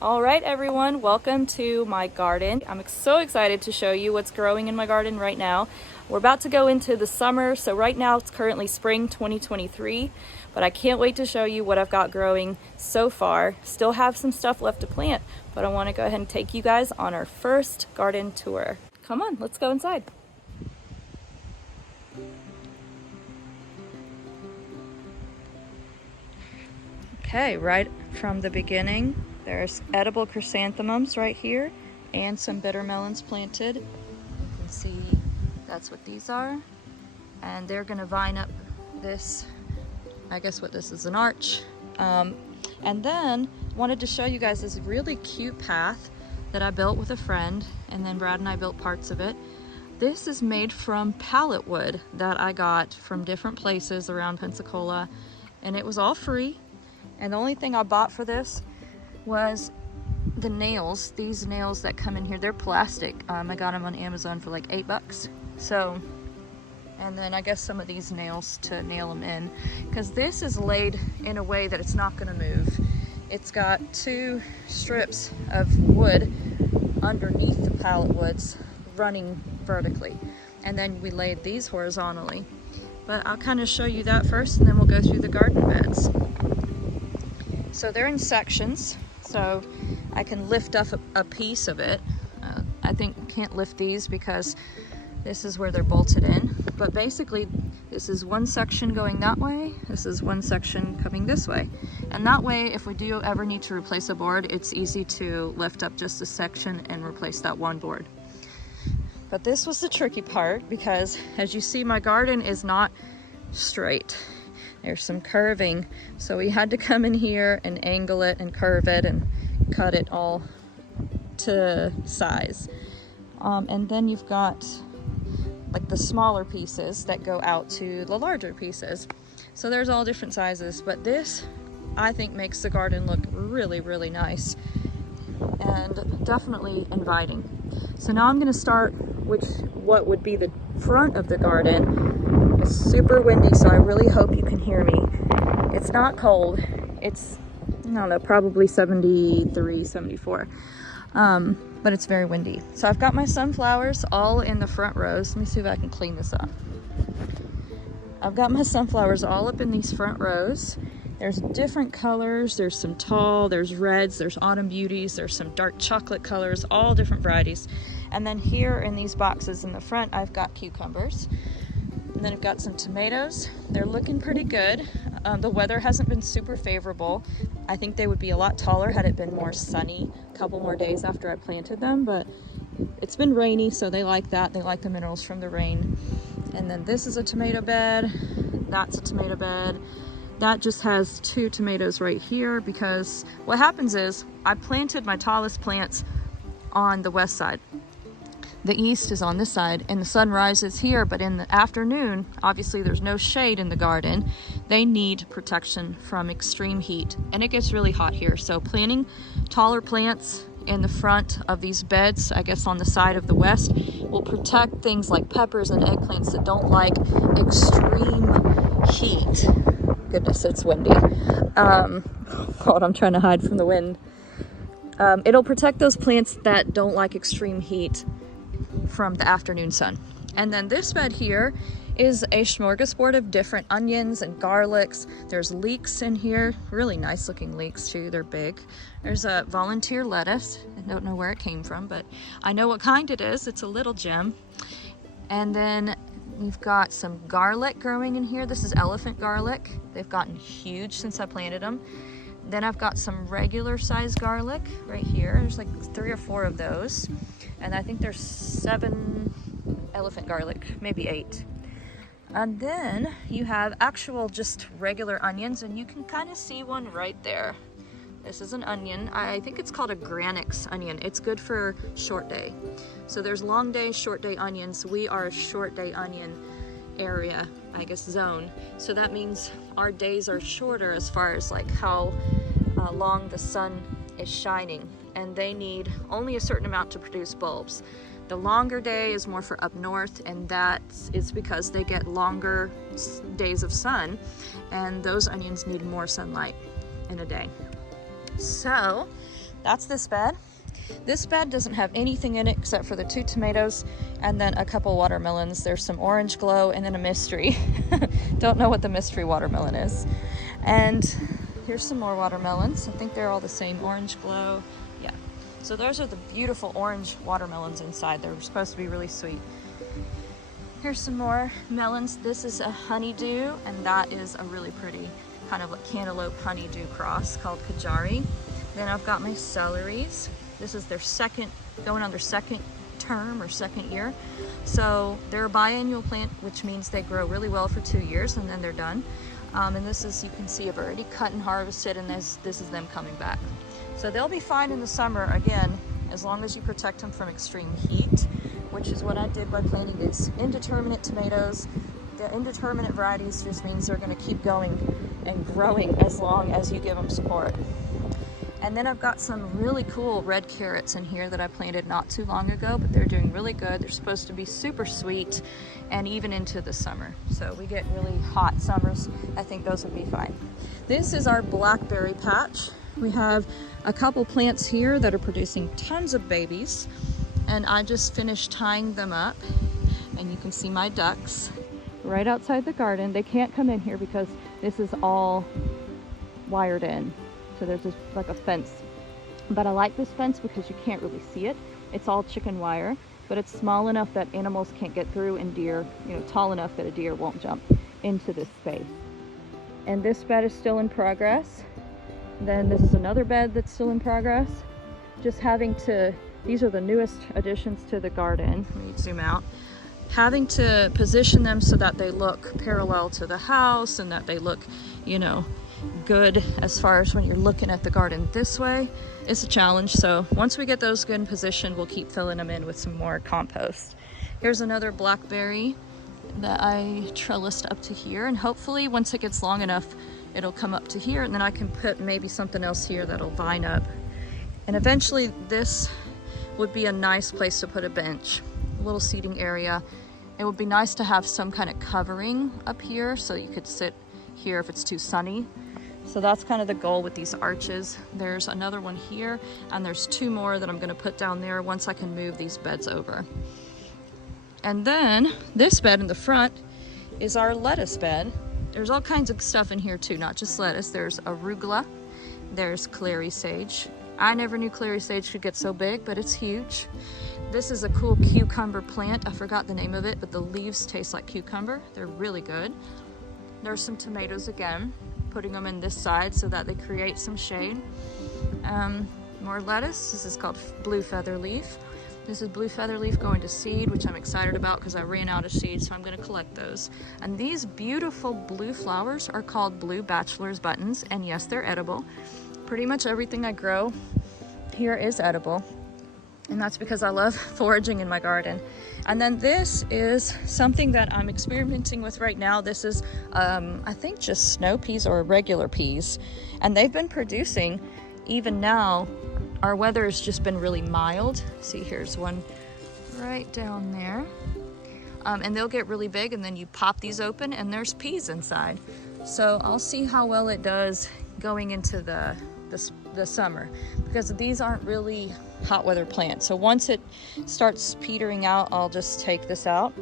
All right, everyone, welcome to my garden. I'm so excited to show you what's growing in my garden right now. We're about to go into the summer, so right now it's currently spring 2023, but I can't wait to show you what I've got growing so far. Still have some stuff left to plant, but I want to go ahead and take you guys on our first garden tour. Come on, let's go inside. Okay, right from the beginning, there's edible chrysanthemums right here and some bitter melons planted. You can see that's what these are. And they're gonna vine up this, I guess what this is, an arch. And then wanted to show you guys this really cute path that I built with a friend, and then Brad and I built parts of it. This is made from pallet wood that I got from different places around Pensacola, and it was all free. And the only thing I bought for this was the nails. These nails that come in here, they're plastic. I got them on Amazon for like $8. So, and then I guess some of these nails to nail them in, because this is laid in a way that it's not going to move. It's got two strips of wood underneath the pallet woods running vertically, and then we laid these horizontally. But I'll kind of show you that first, and then we'll go through the garden beds. So they're in sections, so I can lift up a piece of it. I think can't lift these because this is where they're bolted in. But basically, this is one section going that way, this is one section coming this way. And that way, if we do ever need to replace a board, it's easy to lift up just a section and replace that one board. But this was the tricky part, because as you see, my garden is not straight. There's some curving, so we had to come in here and angle it and curve it and cut it all to size. And then you've got like the smaller pieces that go out to the larger pieces. So there's all different sizes, but this I think makes the garden look really, really nice and definitely inviting. So now I'm gonna start with what would be the front of the garden. It's super windy, so I really hope you can hear me. It's not cold. It's, I don't know, probably 73, 74. But it's very windy. So I've got my sunflowers all in the front rows. Let me see if I can clean this up. I've got my sunflowers all up in these front rows. There's different colors. There's some tall, there's reds, there's autumn beauties, there's some dark chocolate colors, all different varieties. And then here in these boxes in the front, I've got cucumbers. And then I've got some tomatoes. They're looking pretty good. The weather hasn't been super favorable. I think they would be a lot taller had it been more sunny a couple more days after I planted them, but it's been rainy, so they like that. They like the minerals from the rain. And then this is a tomato bed. That's a tomato bed. That just has two tomatoes right here, because what happens is I planted my tallest plants on the west side. The east is on this side, and the sun rises here, but in the afternoon, obviously there's no shade in the garden. They need protection from extreme heat, and it gets really hot here. So planting taller plants in the front of these beds, I guess on the side of the west, will protect things like peppers and eggplants that don't like extreme heat. Goodness, it's windy. Hold on, I'm trying to hide from the wind. It'll protect those plants that don't like extreme heat from the afternoon sun. And then this bed here is a smorgasbord of different onions and garlics. There's leeks in here, really nice looking leeks too, they're big. There's a volunteer lettuce. I don't know where it came from, but I know what kind it is. It's a little gem. And then we've got some garlic growing in here. This is elephant garlic. They've gotten huge since I planted them. Then I've got some regular sized garlic right here. There's like 3 or 4 of those. And I think there's 7 elephant garlic, maybe 8. And then you have actual just regular onions, and you can kind of see one right there. This is an onion. I think it's called a Granix onion. It's good for short day. So there's long day, short day onions. We are a short day onion area, I guess, zone. So that means our days are shorter as far as like how long the sun is shining, and they need only a certain amount to produce bulbs. The longer day is more for up north, and that is because they get longer days of sun, and those onions need more sunlight in a day. So That's this bed. This bed doesn't have anything in it except for the 2 tomatoes and then a couple watermelons. There's some orange glow and then a mystery. Don't know what the mystery watermelon is. And here's some more watermelons. I think they're all the same. Orange glow. Yeah. So those are the beautiful orange watermelons inside. They're supposed to be really sweet. Here's some more melons. This is a honeydew, and that is a really pretty kind of like cantaloupe honeydew cross called Kajari. Then I've got my celeries. This is their going on their second term or second year. So they're a biannual plant, which means they grow really well for 2 years and then they're done. And this is, you can see I've already cut and harvested, and this is them coming back. So they'll be fine in the summer, again, as long as you protect them from extreme heat, which is what I did by planting these indeterminate tomatoes. The indeterminate varieties just means they're gonna keep going and growing as long as you give them support. And then I've got some really cool red carrots in here that I planted not too long ago, but they're doing really good. They're supposed to be super sweet and even into the summer. So we get really hot summers. I think those would be fine. This is our blackberry patch. We have a couple plants here that are producing tons of babies, and I just finished tying them up, and you can see my ducks right outside the garden. They can't come in here because this is all wired in. So there's just like a fence, but I like this fence because you can't really see it. It's all chicken wire, but it's small enough that animals can't get through, and deer, tall enough that a deer won't jump into this space. And this bed is still in progress. Then this is another bed that's still in progress. Just having to, these are the newest additions to the garden. Let me zoom out. Having to position them so that they look parallel to the house and that they look, good as far as when you're looking at the garden this way is a challenge. So once we get those good in position, we'll keep filling them in with some more compost. Here's another blackberry that I trellised up to here, and hopefully once it gets long enough it'll come up to here, and then I can put maybe something else here that'll vine up. And eventually this would be a nice place to put a bench, a little seating area. It would be nice to have some kind of covering up here so you could sit here if it's too sunny. So that's kind of the goal with these arches. There's another one here, and there's 2 more that I'm going to put down there once I can move these beds over. And then this bed in the front is our lettuce bed. There's all kinds of stuff in here too, not just lettuce. There's arugula, there's clary sage. I never knew clary sage could get so big, but it's huge. This is a cool cucumber plant. I forgot the name of it, but the leaves taste like cucumber. They're really good. There's some tomatoes again, putting them in this side so that they create some shade. More lettuce. This is called blue feather leaf. This is blue feather leaf going to seed, which I'm excited about because I ran out of seeds, so I'm going to collect those. And these beautiful blue flowers are called blue bachelor's buttons, and yes, they're edible. Pretty much everything I grow here is edible, and that's because I love foraging in my garden. And then this is something that I'm experimenting with right now. This is, I think, just snow peas or regular peas, and they've been producing. Even now, our weather has just been really mild. See, here's one right down there. And they'll get really big, and then you pop these open and there's peas inside. So I'll see how well it does going into the summer, because these aren't really hot weather plants. So once it starts petering out, I'll just take this out.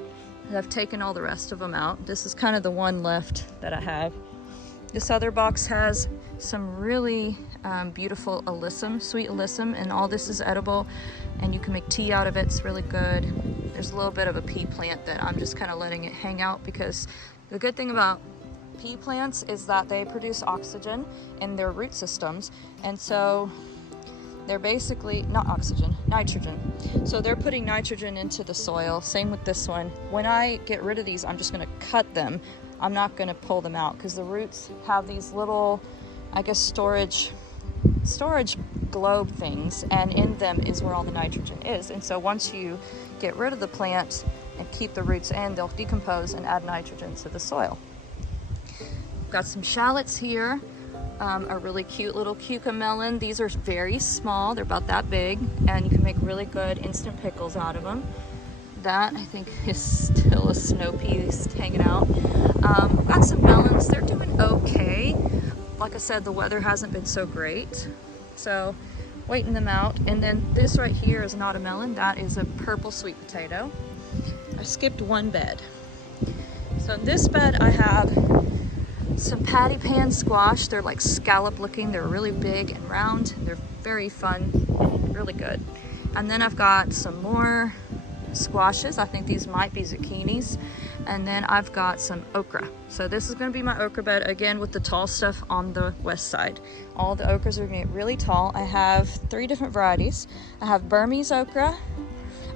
I've taken all the rest of them out. This is kind of the one left that I have. This other box has some really beautiful alyssum, sweet alyssum, and all this is edible, and you can make tea out of it. It's really good. There's a little bit of a pea plant that I'm just kind of letting it hang out, because the good thing about pea plants is that they produce oxygen in their root systems, and so they're basically not oxygen, nitrogen. So they're putting nitrogen into the soil. Same with this one. When I get rid of these, I'm just going to cut them. I'm not going to pull them out because the roots have these little, I guess, storage globe things, and in them is where all the nitrogen is. And so once you get rid of the plant and keep the roots in, they'll decompose and add nitrogen to the soil. Got some shallots here, a really cute little cucamelon. These are very small, they're about that big, and you can make really good instant pickles out of them. That, I think, is still a snow pea hanging out. Got some melons. They're doing okay. Like I said, the weather hasn't been so great, so waiting them out. And then this right here is not a melon, that is a purple sweet potato. I skipped one bed. So in this bed I have some patty pan squash. They're like scallop looking, they're really big and round, they're very fun and really good. And then I've got some more squashes, I think these might be zucchinis, and then I've got some okra. So this is going to be my okra bed, again with the tall stuff on the west side. All the okras are going to get really tall. I have 3 different varieties. I have Burmese okra,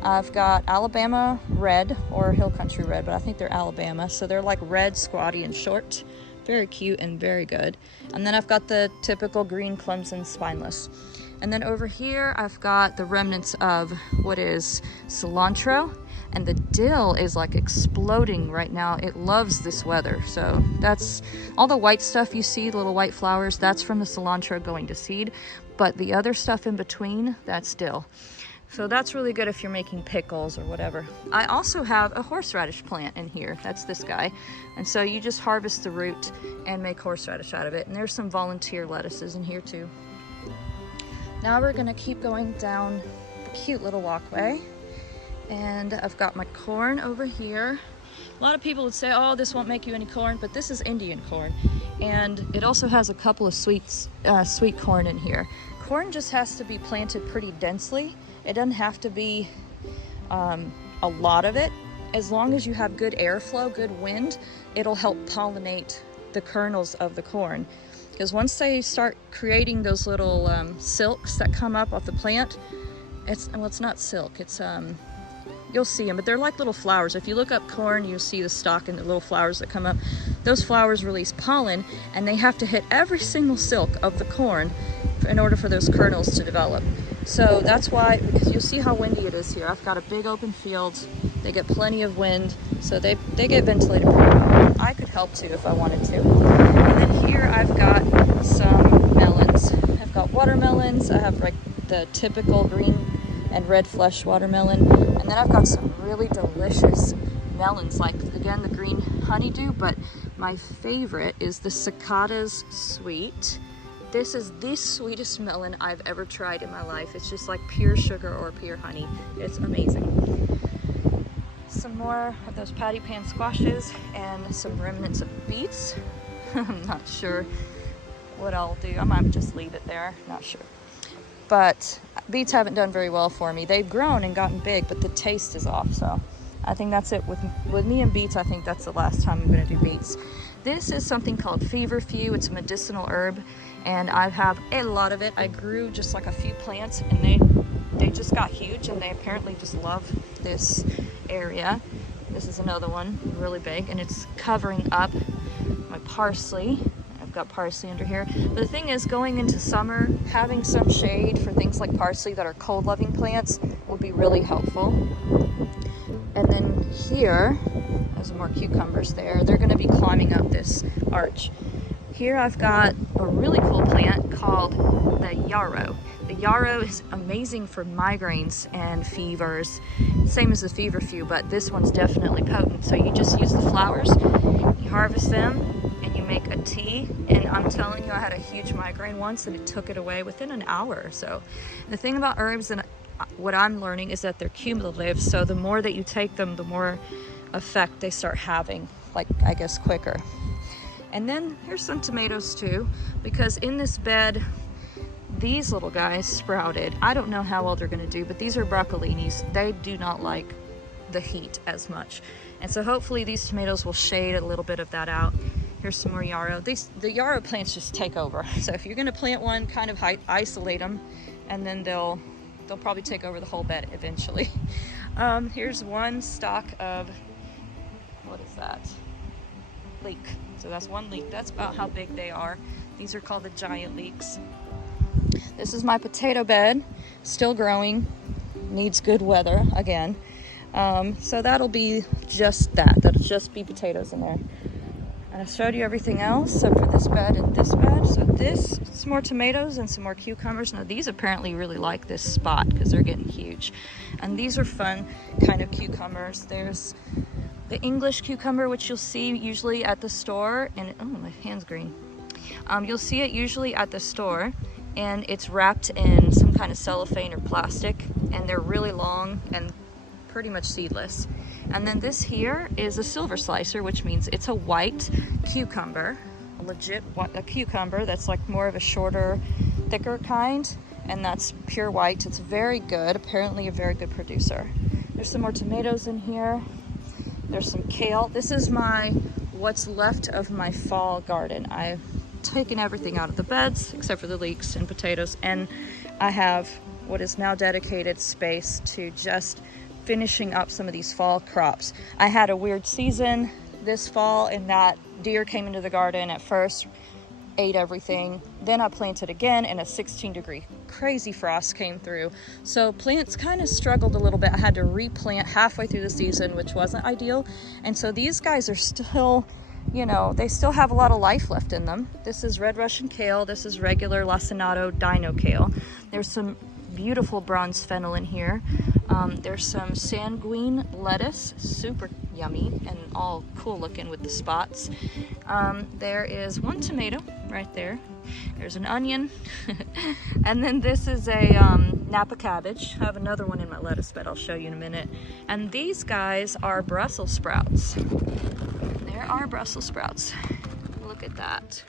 I've got Alabama red, or Hill Country red, but I think they're Alabama, so they're like red, squatty, and short. Very cute and very good. And then I've got the typical green Clemson spineless. And then over here I've got the remnants of what is cilantro, and the dill is like exploding right now. It loves this weather. So that's all the white stuff you see, the little white flowers, that's from the cilantro going to seed, but the other stuff in between, that's dill. So that's really good if you're making pickles or whatever. I also have a horseradish plant in here. That's this guy. And so you just harvest the root and make horseradish out of it. And there's some volunteer lettuces in here too. Now we're gonna keep going down the cute little walkway. And I've got my corn over here. A lot of people would say, oh, this won't make you any corn, but this is Indian corn. And it also has a couple of sweet corn in here. Corn just has to be planted pretty densely. It doesn't have to be a lot of it. As long as you have good airflow, good wind, it'll help pollinate the kernels of the corn. Because once they start creating those little silks that come up off the plant, well, it's not silk, it's you'll see them, but they're like little flowers. If you look up corn, you'll see the stalk and the little flowers that come up. Those flowers release pollen, and they have to hit every single silk of the corn in order for those kernels to develop. So that's why, because you'll see how windy it is here. I've got a big open field. They get plenty of wind, so they get ventilated pretty well. I could help too if I wanted to. And then here I've got some melons. I've got watermelons. I have like the typical green and red flesh watermelon. And then I've got some really delicious melons, like again, the green honeydew, but my favorite is the Cicadas Sweet. This is the sweetest melon I've ever tried in my life. It's just like pure sugar or pure honey. It's amazing. Some more of those patty pan squashes and some remnants of beets. I'm not sure what I'll do. I might just leave it there, not sure. But beets haven't done very well for me. They've grown and gotten big, but the taste is off. So I think that's it with me and beets. I think that's the last time I'm gonna do beets. This is something called feverfew. It's a medicinal herb, and I have a lot of it. I grew just like a few plants, and they just got huge, and they apparently just love this area. This is another one, really big, and it's covering up my parsley. I've got parsley under here. But the thing is, going into summer, having some shade for things like parsley that are cold-loving plants would be really helpful. And then here, there's more cucumbers there. They're gonna be climbing up this arch. Here I've got a really cool plant called the yarrow. The yarrow is amazing for migraines and fevers, same as the feverfew, but this one's definitely potent. So you just use the flowers, you harvest them, and you make a tea. And I'm telling you, I had a huge migraine once and it took it away within an hour or so. The thing about herbs, and what I'm learning, is that they're cumulative. So the more that you take them, the more effect they start having, like I guess quicker. And then here's some tomatoes too, because in this bed these little guys sprouted. I don't know how well they're gonna do, but these are broccolinis. They do not like the heat as much, and so hopefully these tomatoes will shade a little bit of that out. Here's some more yarrow. The yarrow plants just take over, so if you're gonna plant one, kind of isolate them, and then they'll probably take over the whole bed eventually. Here's one stalk of, what is that? Leek. So that's one leek. That's about how big they are. These are called the giant leeks. This is my potato bed, still growing, needs good weather again. So that'll be just that. That'll just be potatoes in there. And I showed you everything else except for this bed and this bed. So this, some more tomatoes and some more cucumbers. Now these apparently really like this spot because they're getting huge. And these are fun kind of cucumbers. There's the English cucumber, which you'll see usually at the store, and oh, my hand's green. You'll see it usually at the store, and it's wrapped in some kind of cellophane or plastic, and they're really long and pretty much seedless. And then this here is a silver slicer, which means it's a white cucumber, a legit a cucumber that's like more of a shorter, thicker kind, and that's pure white. It's very good, apparently a very good producer. There's some more tomatoes in here. There's some kale. This is what's left of my fall garden. I've taken everything out of the beds except for the leeks and potatoes, and I have what is now dedicated space to just finishing up some of these fall crops. I had a weird season this fall in that deer came into the garden at first, ate everything. Then I planted again and a 16-degree crazy frost came through. So plants kind of struggled a little bit. I had to replant halfway through the season, which wasn't ideal. And so these guys are still, you know, they still have a lot of life left in them. This is red Russian kale. This is regular lacinato dino kale. There's some beautiful bronze fennel in here. There's some sanguine lettuce, super yummy and all cool looking with the spots. There is one tomato right there. There's an onion. And then this is a Napa cabbage. I have another one in my lettuce bed I'll show you in a minute. And these guys are Brussels sprouts. There are Brussels sprouts. Look at that.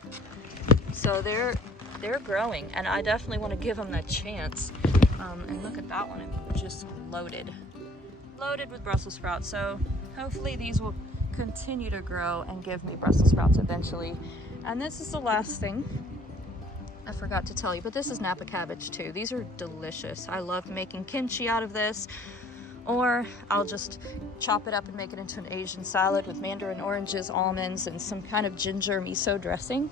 So they're growing, and I definitely want to give them that chance. And look at that one, it's just loaded with Brussels sprouts. So hopefully these will continue to grow and give me Brussels sprouts eventually. And this is the last thing I forgot to tell you, but this is Napa cabbage too. These are delicious. I love making kimchi out of this, or I'll just chop it up and make it into an Asian salad with mandarin oranges, almonds, and some kind of ginger miso dressing.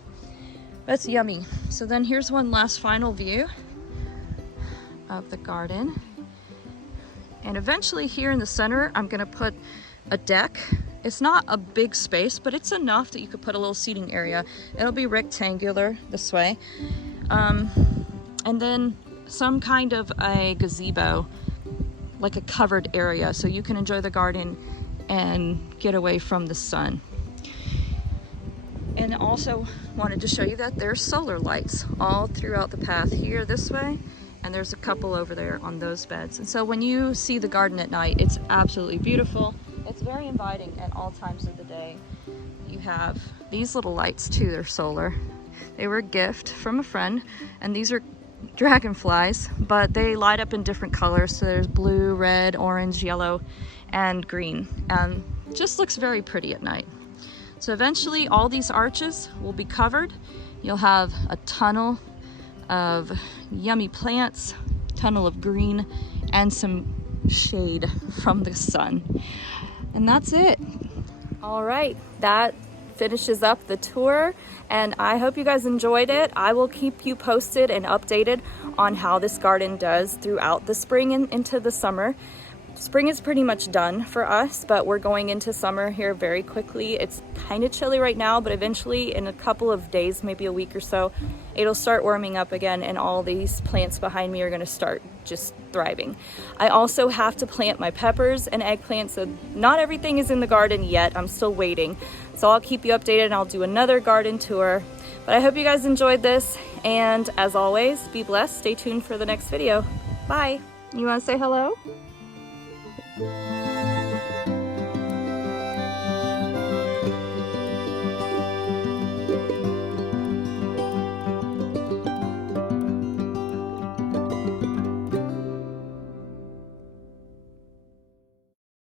That's yummy. So then here's one last final view of the garden. And eventually here in the center, I'm gonna put a deck. It's not a big space, but it's enough that you could put a little seating area. It'll be rectangular this way. And then some kind of a gazebo, like a covered area, so you can enjoy the garden and get away from the sun. And also wanted to show you that there's solar lights all throughout the path here this way, and there's a couple over there on those beds. And so when you see the garden at night, it's absolutely beautiful. It's very inviting at all times of the day. You have these little lights too, they're solar. They were a gift from a friend, and these are dragonflies, but they light up in different colors. So there's blue, red, orange, yellow, and green, and just looks very pretty at night. So eventually all these arches will be covered. You'll have a tunnel of yummy plants, tunnel of green, and some shade from the sun. And that's it. All right, that finishes up the tour, and I hope you guys enjoyed it. I will keep you posted and updated on how this garden does throughout the spring and into the summer. Spring is pretty much done for us, but we're going into summer here very quickly. It's kind of chilly right now, but eventually in a couple of days, maybe a week or so, it'll start warming up again, and all these plants behind me are going to start just thriving. I also have to plant my peppers and eggplants, so not everything is in the garden yet. I'm still waiting. So I'll keep you updated, and I'll do another garden tour. But I hope you guys enjoyed this, and as always, be blessed. Stay tuned for the next video. Bye. You want to say hello?